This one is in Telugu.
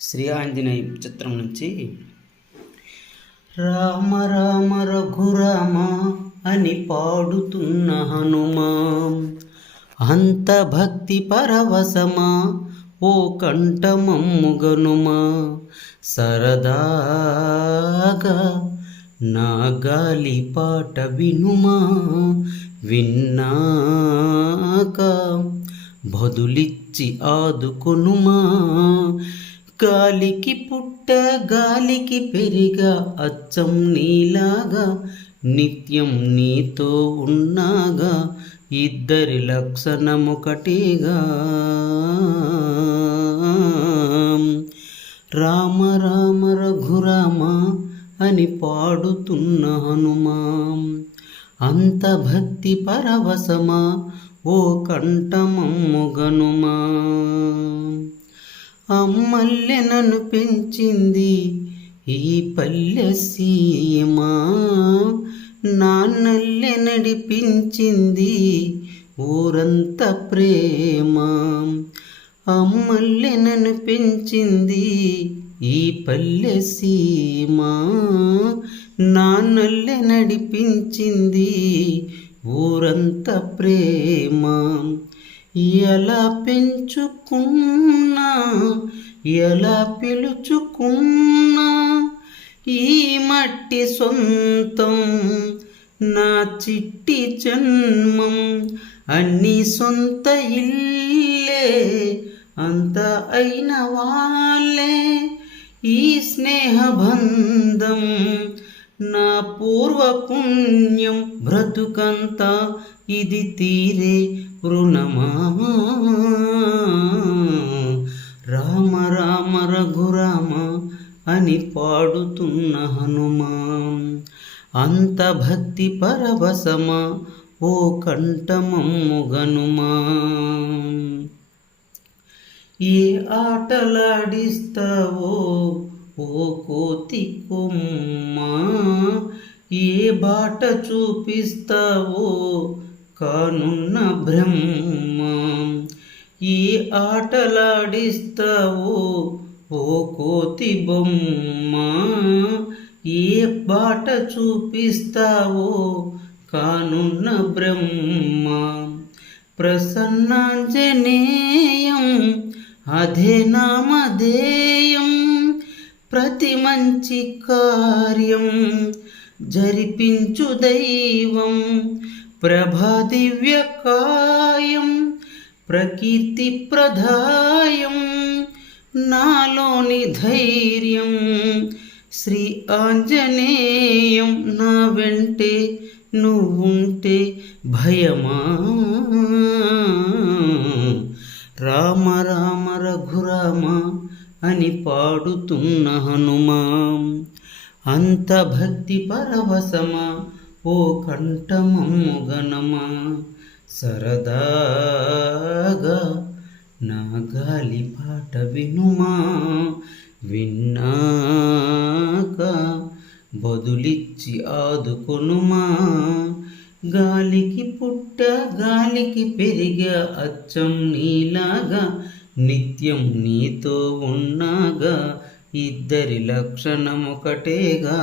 శ్రీ ఆంజనేయ చిత్రం నుంచి రామ రామ రఘురామ అని పాడుతున్న హనుమా, అంత భక్తి పరవశమా ఓ కంఠమమ్ముగనుమా, సరదాగా నా గాలి పాట వినుమా, విన్నాక బదులిచ్చి ఆదుకొనుమా, గాలికి పుట్ట గాలికి పెరిగా అచ్చం నీలాగా, నిత్యం నీతో ఉన్నాగా, ఇద్దరి లక్షణమొకటిగా. రామ రామ రఘురామ అని పాడుతున్న హనుమా, అంత భక్తి పరవశమా ఓ కంఠమమ్ముగనుమా. అమ్మల్లె నన్ను పెంచింది ఈ పల్లె సీమ, నాన్నల్లె నడిపించింది ఊరంత ప్రేమ. అమ్మల్లె నన్ను పెంచింది ఈ పల్లె సీమ, నాన్నల్లె నడిపించింది ఊరంత ప్రేమ. ఎలా పెంచుకున్నా ఎలా పిలుచుకున్నా ఈ మట్టి సొంతం, నా చిట్టి జన్మం అన్ని సొంత ఇల్లే, అంత అయిన వాళ్ళే ఈ స్నేహబంధం. నా పూర్వ పుణ్యం బ్రతుకంతా ఇది తీరే రుణమా. రామ రామ రఘురామ అని పాడుతున్న హనుమా, అంత భక్తి పరవశమా ఓ కంఠమమ్ముగనుమా. ఏ ఆటలాడిస్తావో ఓ కోతి కొమ్మ, ఏ బాట చూపిస్తావో కానున్న బ్రహ్మ. ఏ ఆటలాడిస్తావో ఓ కోతి బొమ్మ, ఏ బాట చూపిస్తావో కానున్న బ్రహ్మ. ప్రసన్నాంజనేయం అదే నామధేయం, ప్రతి మంచి కార్యం జరిపించు దైవం. ప్రభాదివ్యకాయం ప్రకీర్తి ప్రదాయం, నాలోని ధైర్యం శ్రీ ఆంజనేయం. నా వెంటే నువ్వుంటే భయమా. రామ రామ రఘురామ అని పాడుతున్న హనుమా, అంత భక్తి పరవశమా ఓ కంఠమమ్ముగనమా. సరదాగా నా గాలి పాట వినుమా, విన్నాక బదులిచ్చి ఆదుకొనుమా. గాలికి పుట్ట గాలికి పెరిగా అచ్చం నీలాగా, నిత్యం నీతో ఉన్నాగా, ఇద్దరి లక్షణమొకటేగా.